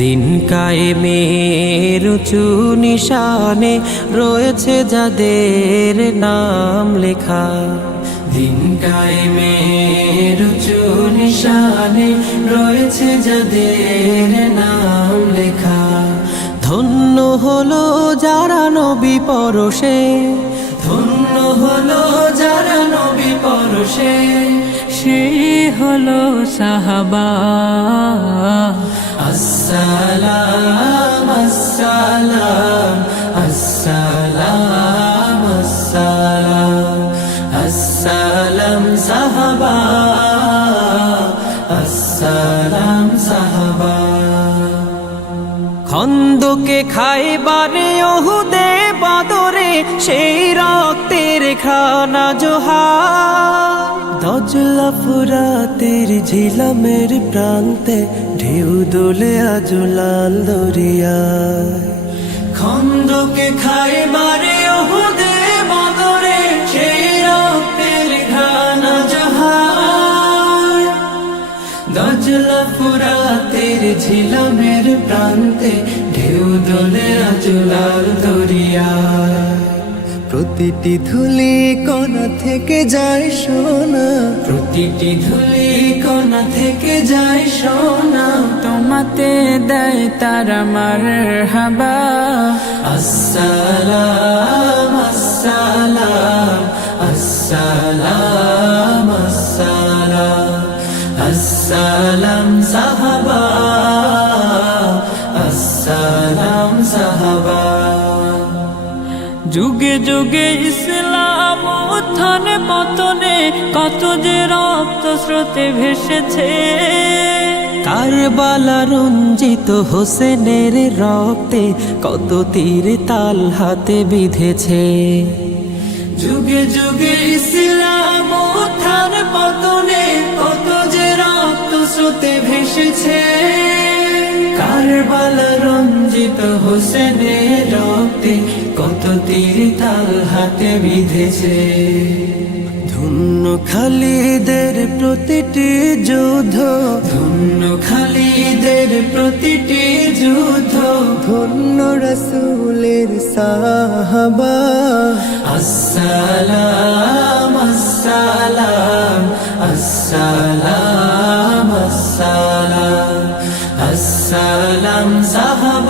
দিন কায়েমের উঁচু নিশানে রয়েছে যাদের নাম লেখা। দিন কায়েমের উঁচু নিশানে রয়েছে যাদের নাম লেখা। ধন্য হলো যারা নবী পরশে, ধন্য হলো যারা নবী পরশে, সে হলো সাহাবা। আসসালাম আসসালাম আসসালাম আসসালাম আসসালাম সাহাবা, আসসালাম সাহাবা। খন্দকে খাইবারে ওহুদে বাদরে সেই রক্তের খানা জোহার। দজলা ফুরাতের ঝিলামের প্রান্তে ঢেউ দোলে আজ লাল দরিয়ায়। খন্দকে খাইবারে ওহুদে বাদরে সেই রক্তের খানা জোহার। দজলা ফুরাতের ঝিলামের প্রান্তে ঢেউ দোলে আজ লাল দরিয়ায়। প্রতিটি ধুলি কণা থেকে যায় সোনা, প্রতিটি ধুলি কণা থেকে যায় সোনা। তোমাতে দেয় তারা মারহাবা। আসসালাম আসসালাম আসসালাম আসসালাম আসসালাম সাহাবা, আসসালাম সাহাবা। যুগে যুগে ইসলাম উত্থানে পতনে কত যে রক্ত স্রোতে ভেসেছে। কারবালা রঞ্জিত হোসেনের রক্তে কত তীর তাল হাতে বিঁধেছে। যুগে যুগে ইসলাম উত্থান পতনে কত যে রক্ত স্রোতে ভেসেছে। কারবালা রঞ্জিত হোসেনের রক্তে কত তীর তাল হাতে বিঁধেছে। ধন্য খালিদের প্রতিটি যুদ্ধ, ধন্য খালিদের প্রতিটি যুদ্ধ, ধন্য রাসূলের সাহাবা। আসসালাম আসসালাম আসসালাম আসসালাম আসসালাম সাহাবা।